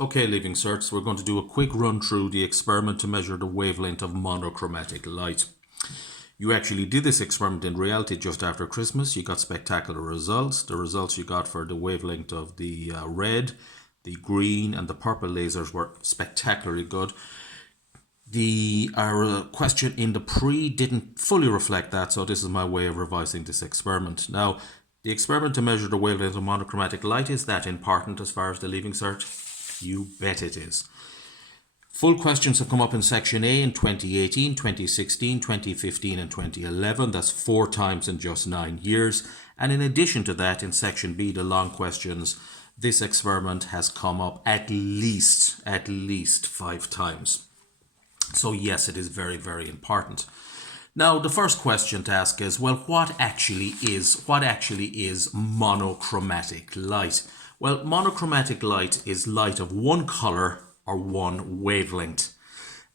Okay, leaving certs, we're going to do a quick run through the experiment to measure the wavelength of monochromatic light. You actually did this experiment in reality just after Christmas. You got spectacular results. The results you got for the wavelength of the red, the green and the purple lasers were spectacularly good. The question in the pre didn't fully reflect that, so this is my way of revising this experiment. Now, the experiment to measure the wavelength of monochromatic light, is that important as far as the leaving cert? You bet it is. Full questions have come up in Section A in 2018, 2016, 2015 and 2011. That's 4 times in just 9 years. And in addition to that, in Section B, the long questions, this experiment has come up at least 5 times. So yes, it is very, very important. Now, the first question to ask is, well, what actually is monochromatic light? Well, monochromatic light is light of one color or one wavelength.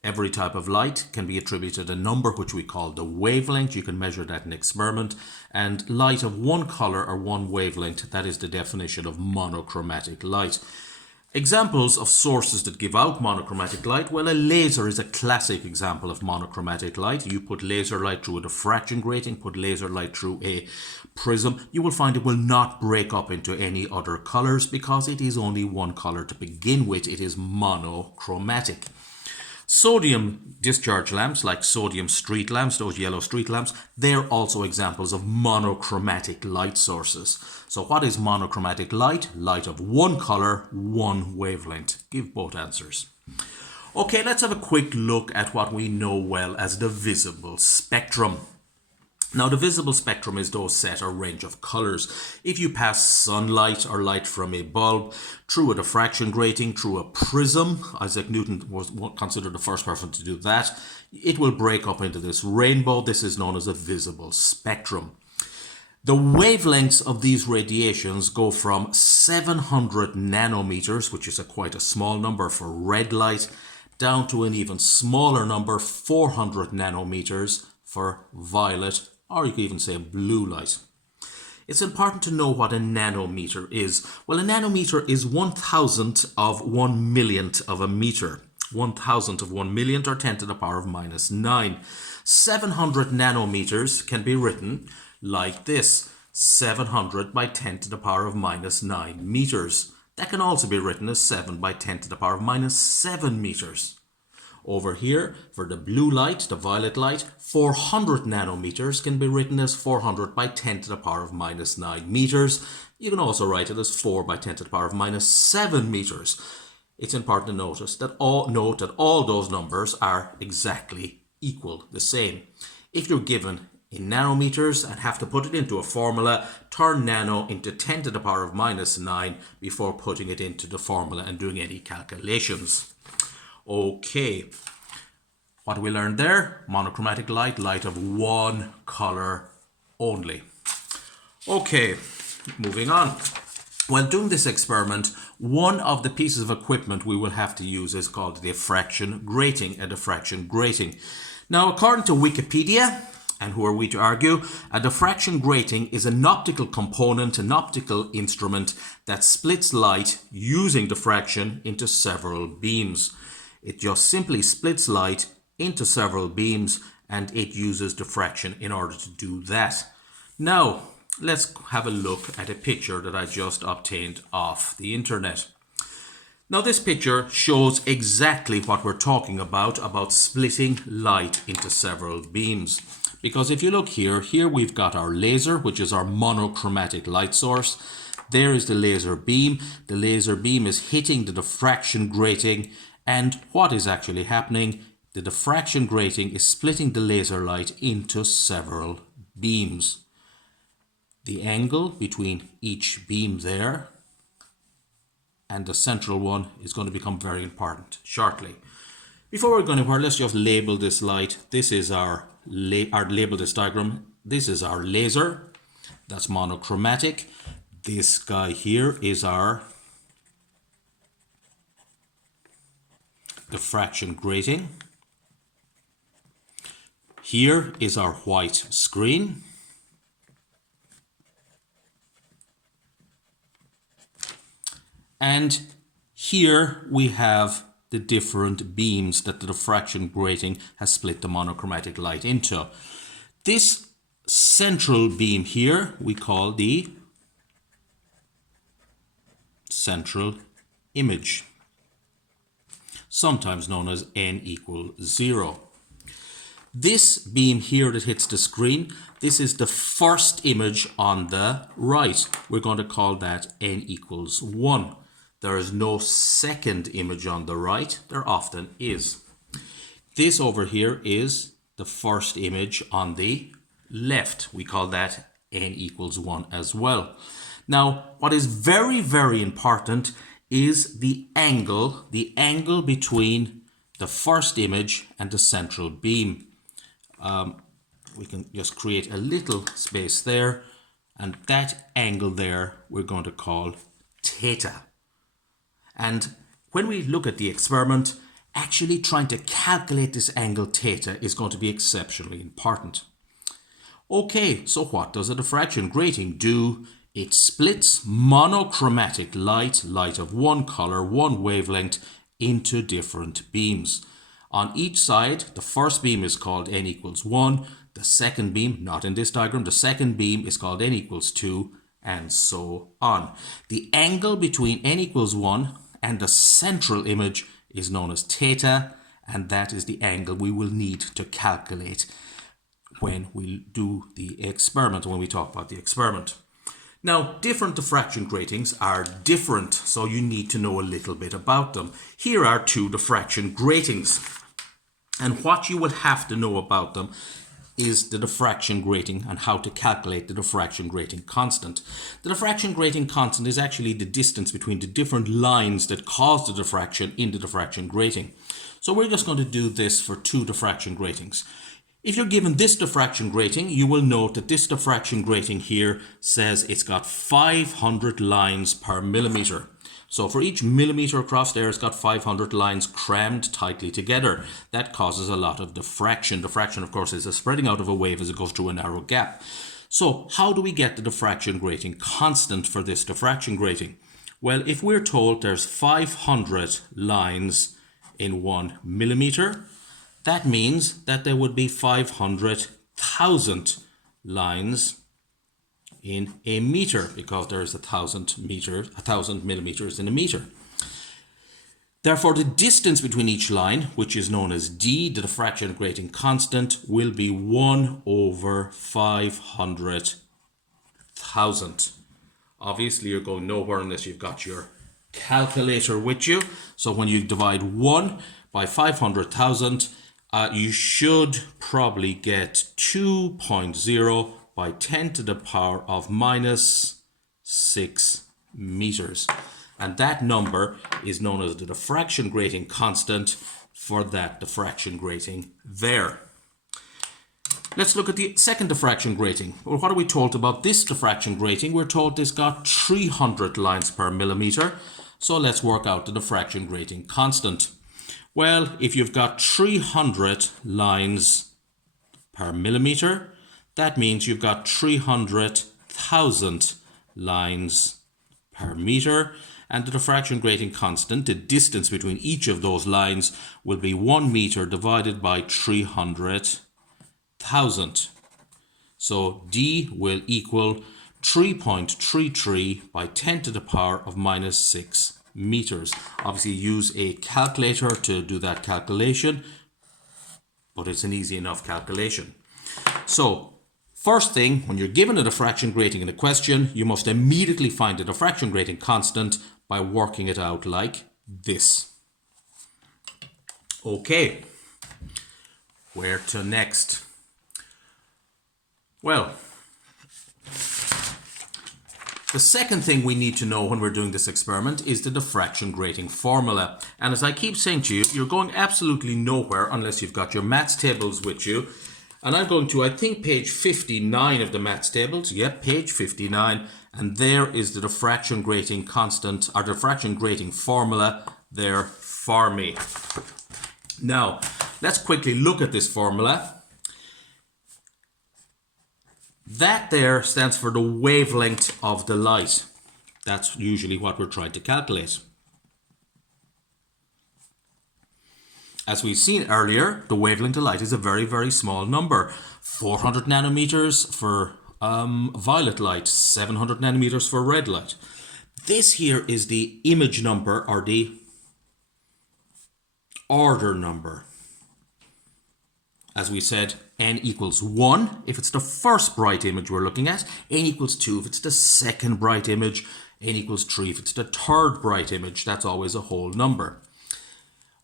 Every type of light can be attributed a number which we call the wavelength. You can measure that in experiment. And light of one color or one wavelength, that is the definition of monochromatic light. Examples of sources that give out monochromatic light. Well, a laser is a classic example of monochromatic light. You put laser light through a diffraction grating, put laser light through a prism, you will find it will not break up into any other colors because it is only one color to begin with. It is monochromatic. Sodium discharge lamps, like sodium street lamps, those yellow street lamps, they're also examples of monochromatic light sources. So what is monochromatic light? Light of one color, one wavelength. Give both answers. Okay, let's have a quick look at what we know well as the visible spectrum. Now, the visible spectrum is those set or range of colors. If you pass sunlight or light from a bulb through a diffraction grating, through a prism, Isaac Newton was considered the first person to do that, it will break up into this rainbow. This is known as a visible spectrum. The wavelengths of these radiations go from 700 nanometers, which is quite a small number for red light, down to an even smaller number, 400 nanometers for violet, or you could even say blue light. It's important to know what a nanometer is. Well, a nanometer is 1,000th of 1 millionth of a meter. 1,000th of 1 millionth or 10 to the power of minus 9. 700 nanometers can be written like this. 700 by 10 to the power of minus 9 meters. That can also be written as 7 by 10 to the power of minus 7 meters. Over here, for the blue light, the violet light, 400 nanometers can be written as 400 by 10 to the power of minus 9 meters. You can also write it as 4 by 10 to the power of minus 7 meters. It's important to note that all those numbers are exactly equal, the same. If you're given in nanometers and have to put it into a formula, turn nano into 10 to the power of minus 9 before putting it into the formula and doing any calculations. Okay, what we learned there? Monochromatic light, light of one color only. Okay, moving on. When doing this experiment, one of the pieces of equipment we will have to use is called a diffraction grating, Now, according to Wikipedia, and who are we to argue, a diffraction grating is an optical component, an optical instrument that splits light using diffraction into several beams. It just simply splits light into several beams and it uses diffraction in order to do that. Now, let's have a look at a picture that I just obtained off the internet. Now, this picture shows exactly what we're talking about splitting light into several beams. Because if you look here we've got our laser, which is our monochromatic light source. There is the laser beam. The laser beam is hitting the diffraction grating. And what is actually happening? The diffraction grating is splitting the laser light into several beams. The angle between each beam there and the central one is going to become very important shortly. Before we're going anywhere, let's just label this light. This is label this diagram. This is our laser. That's monochromatic. This guy here is our diffraction grating. Here is our white screen. And Here we have the different beams that the diffraction grating has split the monochromatic light into. This central beam here we call the central image, sometimes known as n equals 0. This beam here that hits the screen, this is the first image on the right. We're going to call that n equals 1. There is no second image on the right. There often is. This over here is the first image on the left. We call that n equals 1 as well. Now, what is very, very important is the angle between the first image and the central beam. We can just create a little space there, and that angle there we're going to call theta. And when we look at the experiment, actually trying to calculate this angle theta is going to be exceptionally important. Okay, so what does a diffraction grating do? It splits monochromatic light of one color, one wavelength, into different beams. On each side, the first beam is called n equals 1. The second beam, not in this diagram, the second beam is called n equals 2, and so on. The angle between n equals 1 and the central image is known as theta, and that is the angle we will need to calculate when we do the experiment, when we talk about the experiment. Now, different diffraction gratings are different, so you need to know a little bit about them. Here are two diffraction gratings, and what you will have to know about them is the diffraction grating and how to calculate the diffraction grating constant. The diffraction grating constant is actually the distance between the different lines that cause the diffraction in the diffraction grating. So we're just going to do this for two diffraction gratings. If you're given this diffraction grating, you will note that this diffraction grating here says it's got 500 lines per millimeter. So for each millimeter across there, it's got 500 lines crammed tightly together. That causes a lot of diffraction. Diffraction, of course, is a spreading out of a wave as it goes through a narrow gap. So how do we get the diffraction grating constant for this diffraction grating? Well, if we're told there's 500 lines in 1 millimeter, that means that there would be 500,000 lines in a meter, because there is 1,000 millimeters in a meter. Therefore, the distance between each line, which is known as d, the diffraction grating constant, will be 1 over 500,000. Obviously, you're going nowhere unless you've got your calculator with you. So when you divide 1 by 500,000, you should probably get 2.0 by 10 to the power of minus 6 meters. And that number is known as the diffraction grating constant for that diffraction grating there. Let's look at the second diffraction grating. Well, what are we told about this diffraction grating? We're told this got 300 lines per millimeter. So let's work out the diffraction grating constant. Well, if you've got 300 lines per millimeter, that means you've got 300,000 lines per meter, and the diffraction grating constant, the distance between each of those lines, will be 1 meter divided by 300,000. So D will equal 3.33 by 10 to the power of minus 6 meters. Obviously use a calculator to do that calculation, but it's an easy enough calculation. So first thing, when you're given a diffraction grating in a question, you must immediately find the diffraction grating constant by working it out like this. Okay, where to next? Well, the second thing we need to know when we're doing this experiment is the diffraction grating formula. And as I keep saying to you, you're going absolutely nowhere unless you've got your maths tables with you. And I'm going to, I think, page 59 of the maths tables. Yep, page 59. And there is the diffraction grating constant, or diffraction grating formula there for me. Now, let's quickly look at this formula. That there stands for the wavelength of the light. That's usually what we're trying to calculate. As we've seen earlier, the wavelength of light is a very, very small number. 400 nanometers for violet light, 700 nanometers for red light. This here is the image number, or the order number. As we said, n equals 1 if it's the first bright image we're looking at, n equals 2 if it's the second bright image, n equals 3 if it's the third bright image. That's always a whole number.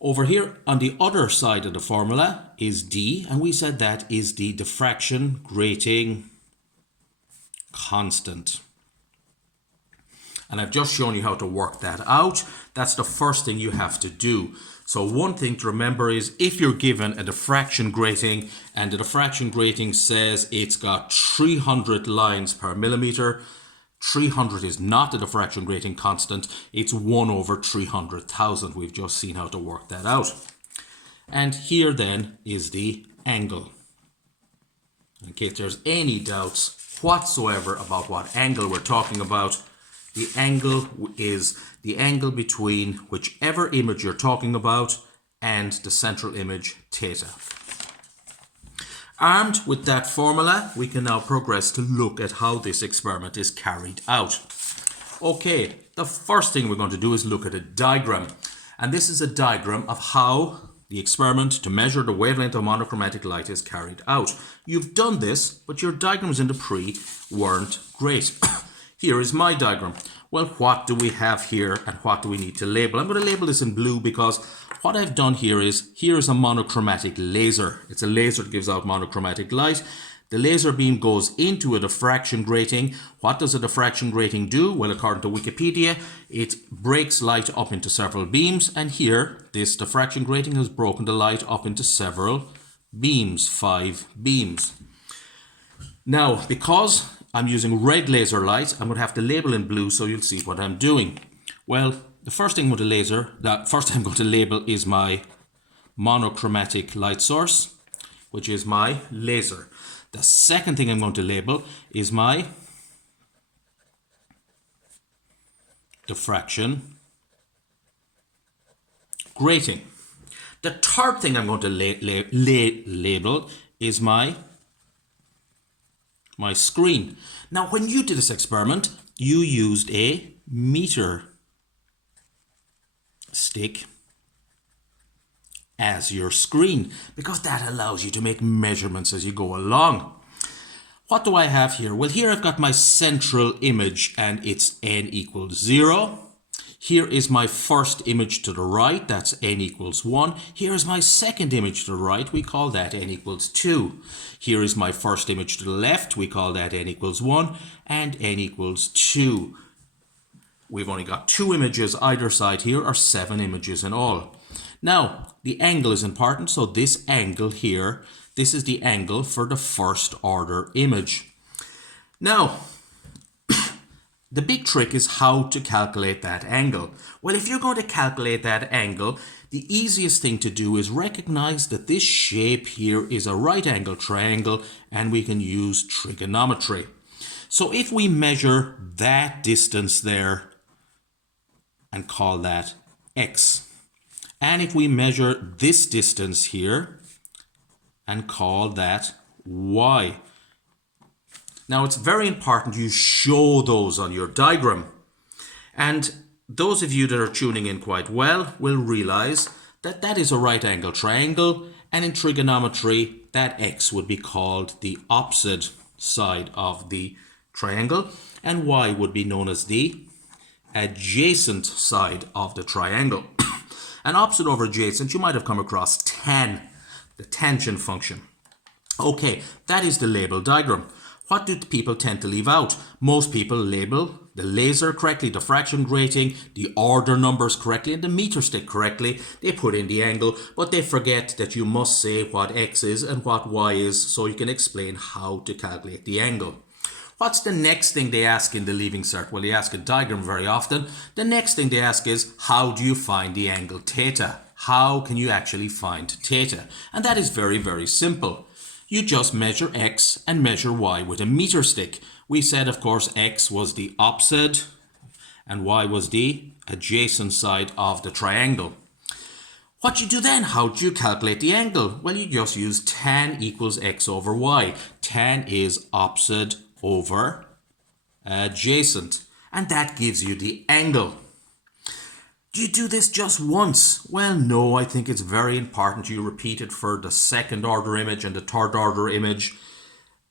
Over here on the other side of the formula is d, and we said that is the diffraction grating constant. And I've just shown you how to work that out. That's the first thing you have to do. So one thing to remember is if you're given a diffraction grating and the diffraction grating says it's got 300 lines per millimeter, 300 is not the diffraction grating constant, it's 1 over 300,000. We've just seen how to work that out. And here then is the angle. In case there's any doubts whatsoever about what angle we're talking about, the angle is the angle between whichever image you're talking about and the central image, theta. Armed with that formula, we can now progress to look at how this experiment is carried out. Okay, the first thing we're going to do is look at a diagram. And this is a diagram of how the experiment to measure the wavelength of monochromatic light is carried out. You've done this, but your diagrams in the pre weren't great. Here is my diagram. Well, what do we have here and what do we need to label? I'm going to label this in blue because what I've done here is a monochromatic laser. It's a laser that gives out monochromatic light. The laser beam goes into a diffraction grating. What does a diffraction grating do? Well, according to Wikipedia, it breaks light up into several beams. And here, this diffraction grating has broken the light up into several beams, 5 beams. Now, because I'm using red laser light, I'm going to have to label in blue so you'll see what I'm doing. Well, the first thing I'm going to label is my monochromatic light source, which is my laser. The second thing I'm going to label is my diffraction grating. The third thing I'm going to label is my screen. Now, when you did this experiment, you used a Meterstick as your screen because that allows you to make measurements as you go along. What do I have here? Well, here I've got my central image and it's n equals 0. Here is my first image to the right, that's n equals 1. Here is my second image to the right, we call that n equals 2. Here is my first image to the left, we call that n equals 1 and n equals 2. We've only got 2 images either side here, or 7 images in all. Now, the angle is important, so this angle here, this is the angle for the first order image. Now, the big trick is how to calculate that angle. Well, if you're going to calculate that angle, the easiest thing to do is recognize that this shape here is a right angle triangle and we can use trigonometry. So if we measure that distance there and call that x, and if we measure this distance here and call that y. Now, it's very important you show those on your diagram. And those of you that are tuning in quite well will realize that that is a right angle triangle, and in trigonometry, that x would be called the opposite side of the triangle, and y would be known as the adjacent side of the triangle. And opposite over adjacent, you might have come across tan, the tangent function. Okay, that is the label diagram. What do people tend to leave out? Most people label the laser correctly, diffraction grating, the order numbers correctly, and the meter stick correctly. They put in the angle, but they forget that you must say what x is and what y is so you can explain how to calculate the angle. What's the next thing they ask in the Leaving Cert? Well, they ask a diagram very often. The next thing they ask is, how do you find the angle theta? How can you actually find theta? And that is very, very simple. You just measure x and measure y with a meter stick. We said, of course, x was the opposite and y was the adjacent side of the triangle. What you do then? How do you calculate the angle? Well, you just use tan equals x over y. Tan is opposite over adjacent, and that gives you the angle. Do you do this just once? Well, no, I think it's very important you repeat it for the second order image and the third order image,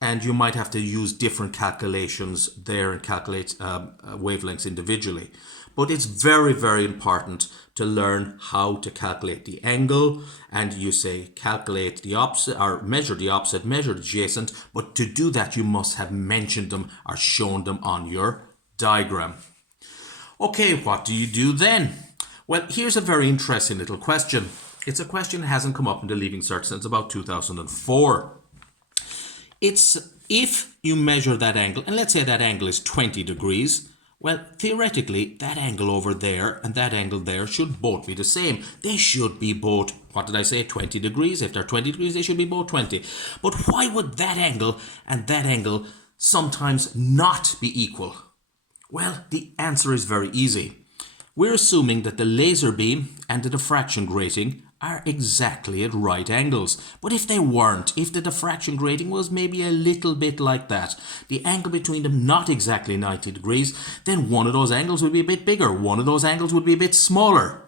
and you might have to use different calculations there and calculate wavelengths individually. But it's very, very important to learn how to calculate the angle, and you say calculate the opposite or measure the opposite, measure the adjacent, but to do that you must have mentioned them or shown them on your diagram. Okay, what do you do then? Well, here's a very interesting little question. It's a question that hasn't come up in the Leaving Cert since about 2004. It's if you measure that angle, and let's say that angle is 20 degrees, well, theoretically, that angle over there and that angle there should both be the same. They should be both, what did I say, 20 degrees? If they're 20 degrees, they should be both 20. But why would that angle and that angle sometimes not be equal? Well, the answer is very easy. We're assuming that the laser beam and the diffraction grating are exactly at right angles. But if they weren't, if the diffraction grating was maybe a little bit like that, the angle between them not exactly 90 degrees, then one of those angles would be a bit bigger, one of those angles would be a bit smaller.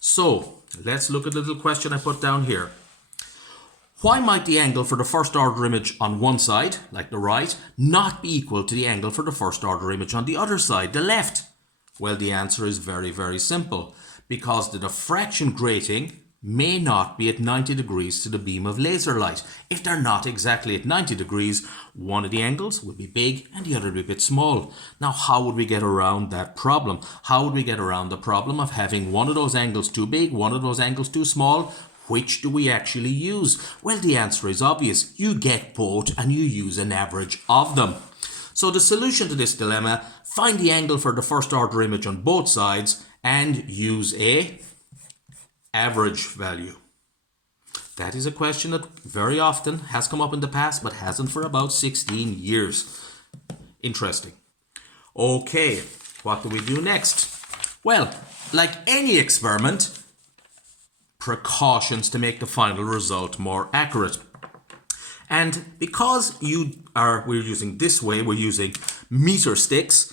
So, let's look at the little question I put down here. Why might the angle for the first order image on one side, like the right, not be equal to the angle for the first order image on the other side, the left? Well, the answer is very, very simple. Because the diffraction grating may not be at 90 degrees to the beam of laser light. If they're not exactly at 90 degrees, one of the angles would be big and the other would be a bit small. Now, how would we get around that problem? How would we get around the problem of having one of those angles too big, one of those angles too small? Which do we actually use? Well, the answer is obvious. You get both and you use an average of them. So the solution to this dilemma, find the angle for the first order image on both sides and use a average value. That is a question that very often has come up in the past but hasn't for about 16 years. Interesting. Okay, what do we do next? Well, like any experiment, precautions to make the final result more accurate. And because we're using this way, we're using Metersticks.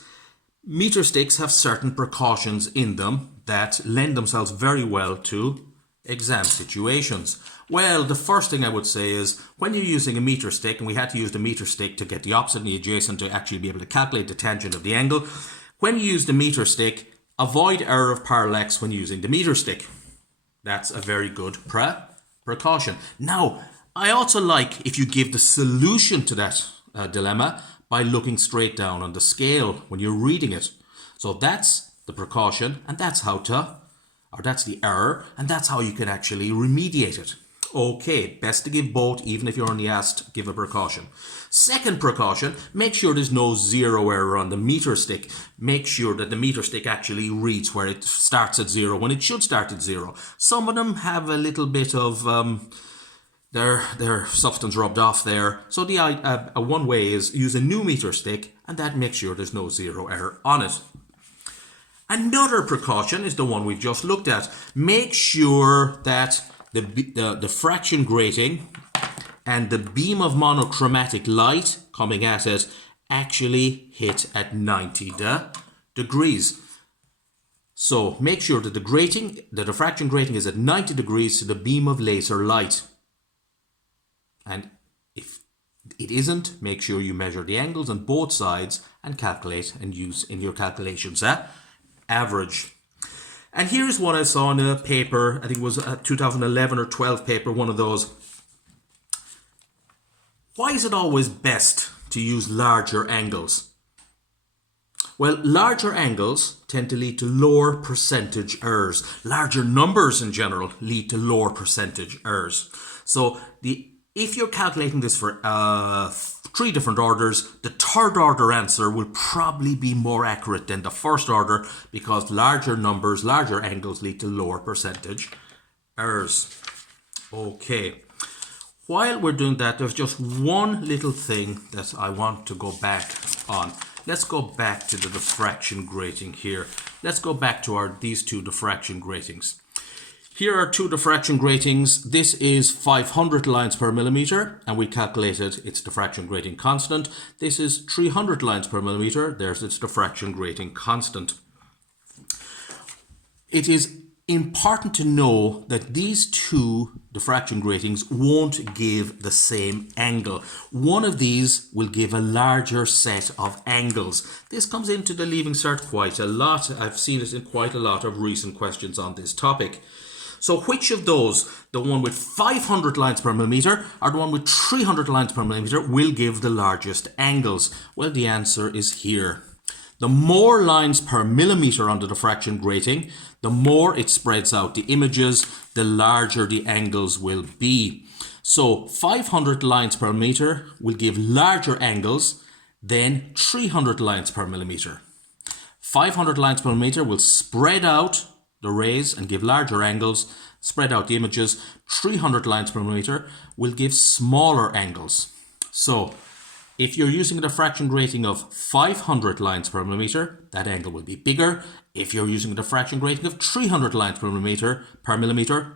Metersticks have certain precautions in them that lend themselves very well to exam situations. Well, the first thing I would say is when you're using a Meterstick, and we had to use the Meterstick to get the opposite and the adjacent to actually be able to calculate the tangent of the angle. When you use the Meterstick, avoid error of parallax when using the Meterstick. That's a very good precaution. Now, I also like if you give the solution to that dilemma by looking straight down on the scale when you're reading it. So that's the precaution, and that's that's the error, and that's how you can actually remediate it. Okay, best to give both, even if you're only asked, give a precaution. Second precaution, make sure there's no zero error on the Meterstick. Make sure that the Meterstick actually reads where it starts at 0 when it should start at 0. Some of them have a little bit of their substance rubbed off there. So the one way is use a new Meterstick, and that makes sure there's no zero error on it. Another precaution is the one we've just looked at. Make sure that the diffraction grating and the beam of monochromatic light coming at it actually hit at 90 degrees. So make sure that the diffraction grating is at 90 degrees to the beam of laser light. And if it isn't, make sure you measure the angles on both sides and calculate and use in your calculations average. And here's what I saw in a paper, I think it was a 2011 or 12 paper, one of those. Why is it always best to use larger angles? Well, larger angles tend to lead to lower percentage errors. Larger numbers in general lead to lower percentage errors. So if you're calculating this for 3 different orders, the third order answer will probably be more accurate than the first order because larger numbers, larger angles lead to lower percentage errors. Okay. While we're doing that, there's just one little thing that I want to go back on. Let's go back to the diffraction grating here. Let's go back to these two diffraction gratings. Here are two diffraction gratings. This is 500 lines per millimeter, and we calculated its diffraction grating constant. This is 300 lines per millimeter. There's its diffraction grating constant. It is important to know that these two diffraction gratings won't give the same angle. One of these will give a larger set of angles. This comes into the Leaving Cert quite a lot. I've seen it in quite a lot of recent questions on this topic. So which of those, the one with 500 lines per millimeter or the one with 300 lines per millimeter, will give the largest angles? Well, the answer is here. The more lines per millimeter on the diffraction grating, the more it spreads out the images, the larger the angles will be. So 500 lines per millimeter will give larger angles than 300 lines per millimeter. 500 lines per millimeter will spread out the rays and give larger angles, spread out the images. 300 lines per millimeter will give smaller angles. So if you're using a diffraction grating of 500 lines per millimeter, that angle will be bigger. If you're using a diffraction grating of 300 lines per millimeter,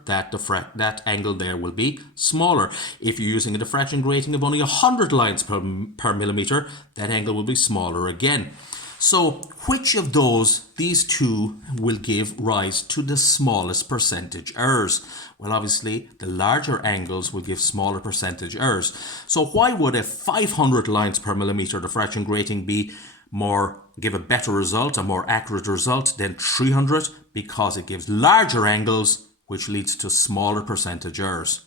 that angle there will be smaller. If you're using a diffraction grating of only 100 lines per millimeter, that angle will be smaller again. So which of these two will give rise to the smallest percentage errors? Well, obviously the larger angles will give smaller percentage errors. So why would a 500 lines per millimeter diffraction grating give a better result, a more accurate result than 300? Because it gives larger angles, which leads to smaller percentage errors.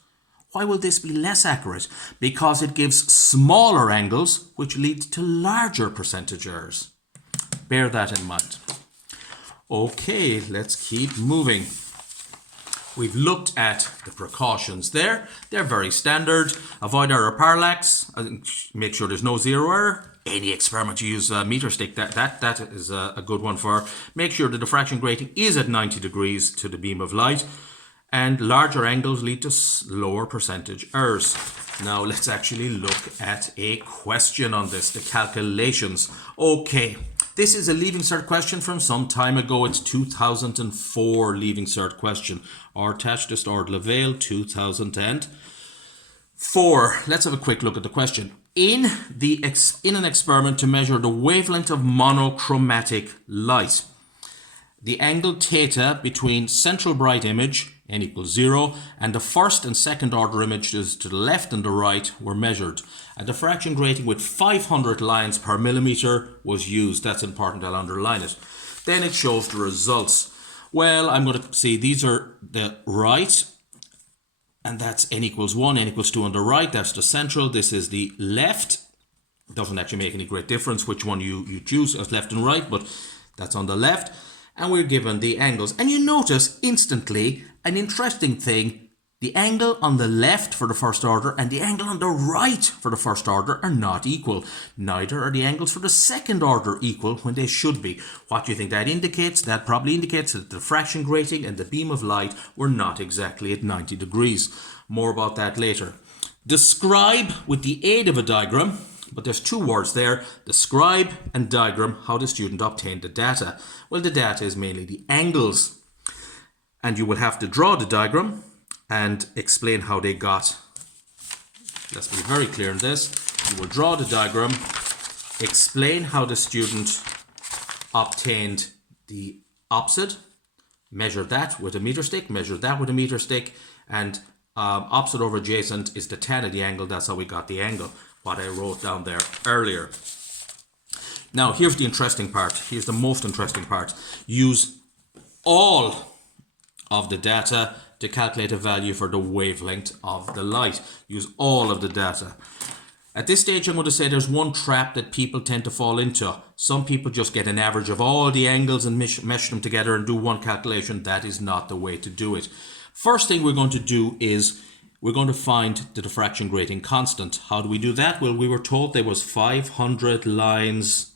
Why will this be less accurate? Because it gives smaller angles, which leads to larger percentage errors. Bear that in mind. Okay, let's keep moving. We've looked at the precautions there. They're very standard. Avoid error parallax. Make sure there's no zero error. Any experiment you use Meterstick, that is a good one for. Make sure the diffraction grating is at 90 degrees to the beam of light. And larger angles lead to lower percentage errors. Now let's actually look at a question on this, the calculations. Okay. This is a Leaving Cert question from some time ago. It's 2004 Leaving Cert question. Artachist Ord Leveil 2004. Let's have a quick look at the question. In an experiment to measure the wavelength of monochromatic light, the angle theta between central bright image, n equals 0, and the first and second order images to the left and the right were measured. A diffraction grating with 500 lines per millimeter was used. That's important, I'll underline it. Then it shows the results. Well, I'm going to see these are the right, and that's n equals 1, n equals 2 on the right. That's the central. This is the left. It doesn't actually make any great difference which one you choose as left and right, but that's on the left. And we're given the angles. And you notice instantly an interesting thing. The angle on the left for the first order and the angle on the right for the first order are not equal. Neither are the angles for the second order equal when they should be. What do you think that indicates? That probably indicates that the diffraction grating and the beam of light were not exactly at 90 degrees. More about that later. Describe with the aid of a diagram, but there's two words there, describe and diagram, how the student obtained the data. Well, the data is mainly the angles. And you will have to draw the diagram and explain how they got. Let's be very clear on this. You will draw the diagram, explain how the student obtained the opposite, measure that with a meter stick, measure that with a meter stick, and opposite over adjacent is the tan of the angle. That's how we got the angle, what I wrote down there earlier. Now, here's the interesting part. Here's the most interesting part. Use all of the data to calculate a value for the wavelength of the light. Use all of the data. At this stage, I'm going to say there's one trap that people tend to fall into. Some people just get an average of all the angles and mesh them together and do one calculation. That is not the way to do it. First thing we're going to do is we're going to find the diffraction grating constant. How do we do that? Well, we were told there was 500 lines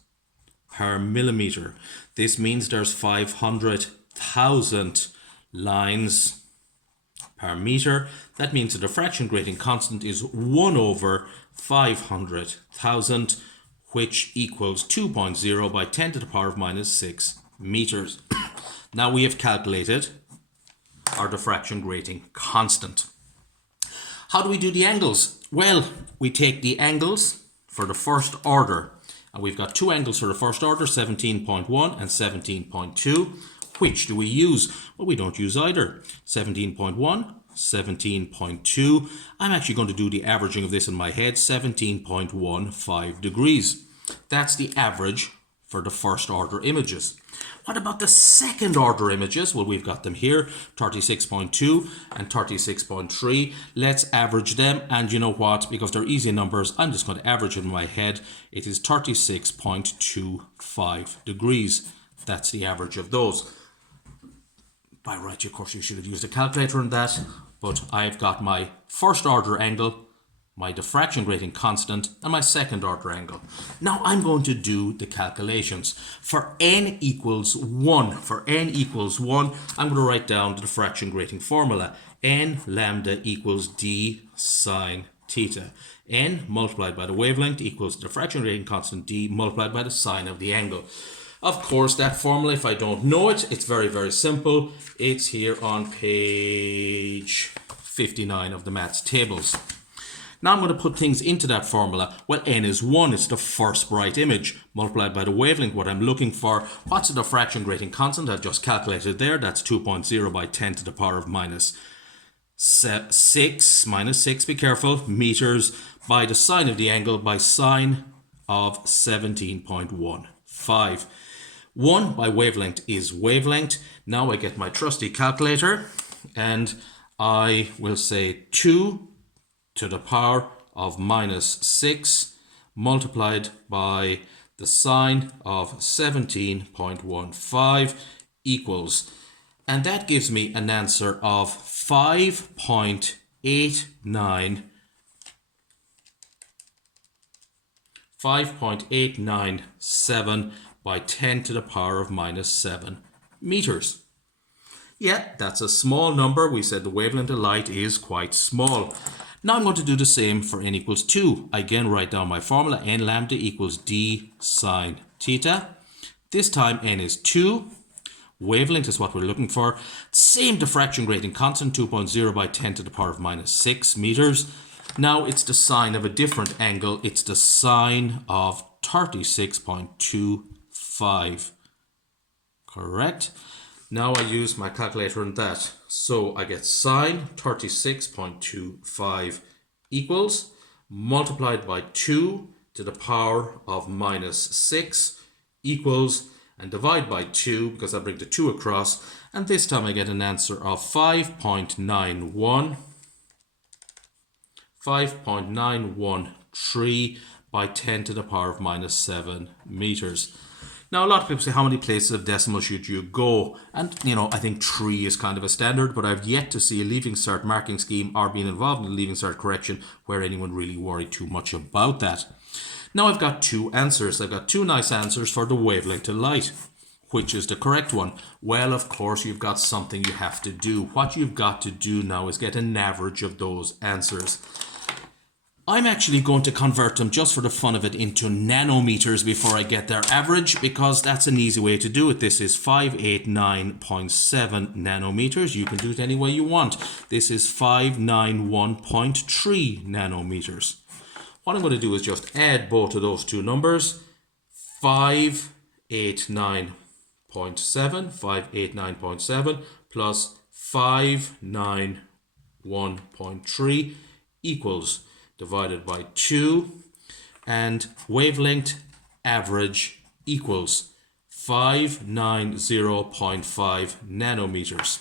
per millimeter. This means there's 500,000 lines per meter. That means the diffraction grating constant is 1 over 500,000, which equals 2.0 by 10 to the power of minus 6 meters. Now we have calculated our diffraction grating constant. How do we do the angles? Well, we take the angles for the first order, and we've got two angles for the first order, 17.1 and 17.2. Which do we use? Well, we don't use either. 17.1, 17.2. I'm actually going to do the averaging of this in my head, 17.15 degrees. That's the average for the first order images. What about the second order images? Well, we've got them here, 36.2 and 36.3. Let's average them, and you know what? Because they're easy numbers, I'm just going to average it in my head. It is 36.25 degrees. That's the average of those. By right, of course, you should have used a calculator in that, but I've got my first order angle, my diffraction grating constant, and my second order angle. Now I'm going to do the calculations. For n equals 1, I'm going to write down the diffraction grating formula. N lambda equals d sine theta. N multiplied by the wavelength equals the diffraction grating constant d multiplied by the sine of the angle. Of course, that formula, if I don't know it, it's very, very simple. It's here on page 59 of the maths tables. Now I'm going to put things into that formula. Well, n is 1. It's the first bright image. Multiplied by the wavelength, what I'm looking for. What's the diffraction grating constant? I've just calculated there. That's 2.0 by 10 to the power of minus 6, be careful, meters by the sine of the angle by sine of 17.15. 1 by wavelength is wavelength. Now I get my trusty calculator, and I will say 2 to the power of minus 6 multiplied by the sine of 17.15 equals, and that gives me an answer of 5.897 by 10 to the power of minus 7 meters. Yeah, that's a small number. We said the wavelength of light is quite small. Now I'm going to do the same for n equals 2. Again, write down my formula. N lambda equals d sine theta. This time n is 2. Wavelength is what we're looking for. Same diffraction grating constant, 2.0 by 10 to the power of minus 6 meters. Now it's the sine of a different angle. It's the sine of 36.25. Correct? Now I use my calculator in that. So I get sine 36.25 equals multiplied by 2 to the power of minus 6 equals, and divide by 2 because I bring the 2 across, and this time I get an answer of 5.913 by 10 to the power of minus 7 meters. Now, a lot of people say, how many places of decimal should you go? And, you know, I think 3 is kind of a standard, but I've yet to see a Leaving Cert marking scheme or being involved in a Leaving Cert correction where anyone really worried too much about that. Now I've got 2 answers. I've got 2 nice answers for the wavelength of light. Which is the correct one? Well, of course, you've got something you have to do. What you've got to do now is get an average of those answers. I'm actually going to convert them, just for the fun of it, into nanometers before I get their average, because that's an easy way to do it. This is 589.7 nanometers. You can do it any way you want. This is 591.3 nanometers. What I'm going to do is just add both of those two numbers. 589.7 plus 591.3 equals, divided by 2, and wavelength average equals 590.5 nanometers.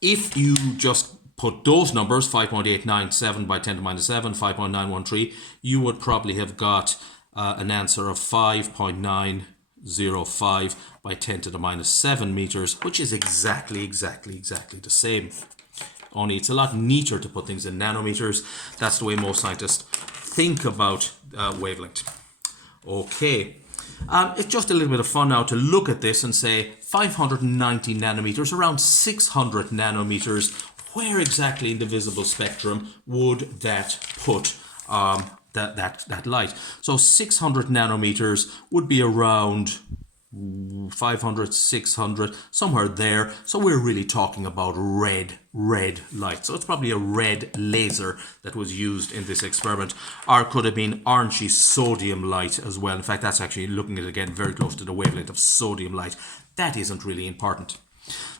If you just put those numbers, 5.897 by 10 to minus 7, 5.913, you would probably have got an answer of 5.905 by 10 to the minus 7 meters, which is exactly the same. Only it's a lot neater to put things in nanometers. That's the way most scientists think about wavelength. Okay, it's just a little bit of fun now to look at this and say 590 nanometers, around 600 nanometers. Where exactly in the visible spectrum would that put that light? So 600 nanometers would be around 500, 600, somewhere there. So we're really talking about red light. So it's probably a red laser that was used in this experiment, or it could have been orangey sodium light as well. In fact, that's actually looking at it again very close to the wavelength of sodium light. That isn't really important.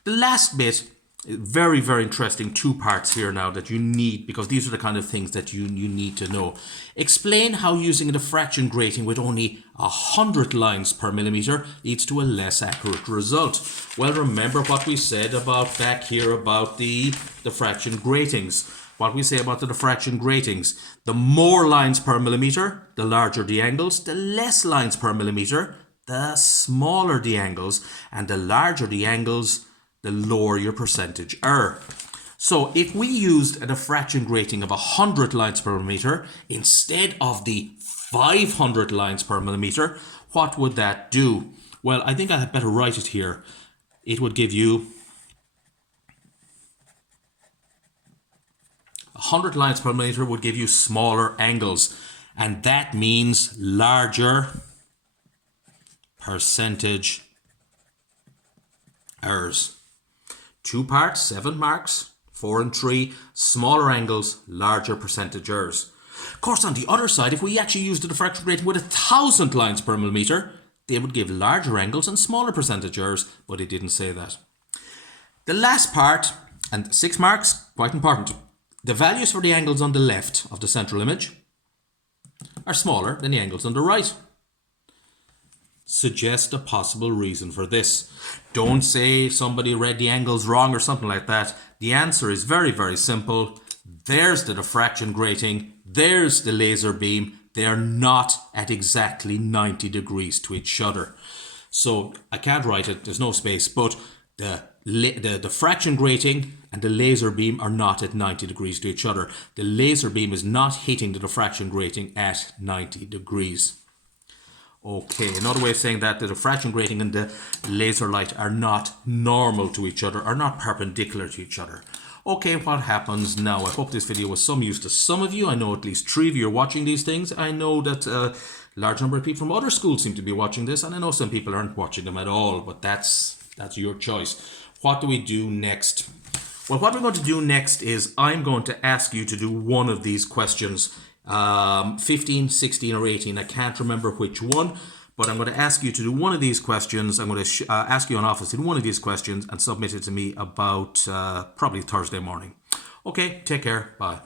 The last bit, very interesting, two parts here now that you need, because these are the kind of things that you need to know. Explain how using a diffraction grating with only 100 lines per millimeter leads to a less accurate result. Well, remember what we said about back here about the diffraction gratings. What we say about the diffraction gratings: the more lines per millimeter, the larger the angles; the less lines per millimeter, the smaller the angles; and the larger the angles, the lower your percentage error. So if we used a diffraction grating of 100 lines per millimeter instead of the 500 lines per millimeter, what would that do? Well, I think I had better write it here. It would give you 100 lines per millimeter would give you smaller angles, and that means larger percentage errors. 2 parts, 7 marks, 4 and 3, smaller angles, larger percentage errors. Of course, on the other side, if we actually used a diffraction grating with 1,000 lines per millimeter, they would give larger angles and smaller percentage errors, but it didn't say that. The last part, and 6 marks, quite important. The values for the angles on the left of the central image are smaller than the angles on the right. Suggest a possible reason for this. Don't say somebody read the angles wrong or something like that. The answer is very simple. There's the diffraction grating, there's the laser beam. They're not at exactly 90 degrees to each other. So I can't write it, there's no space, but the diffraction grating and the laser beam are not at 90 degrees to each other. The laser beam is not hitting the diffraction grating at 90 degrees. Okay, another way of saying that, the diffraction grating and the laser light are not normal to each other, are not perpendicular to each other. Okay, what happens now? I hope this video was some use to some of you. I know at least 3 of you are watching these things. I know that a large number of people from other schools seem to be watching this, and I know some people aren't watching them at all, but that's your choice. What do we do next? Well, what we're going to do next is I'm going to ask you to do one of these questions. 15, 16 or 18, I can't remember which one, but I'm going to ask you to do one of these questions. I'm going to ask you on office to do one of these questions and submit it to me about probably Thursday morning. Okay, take care, bye.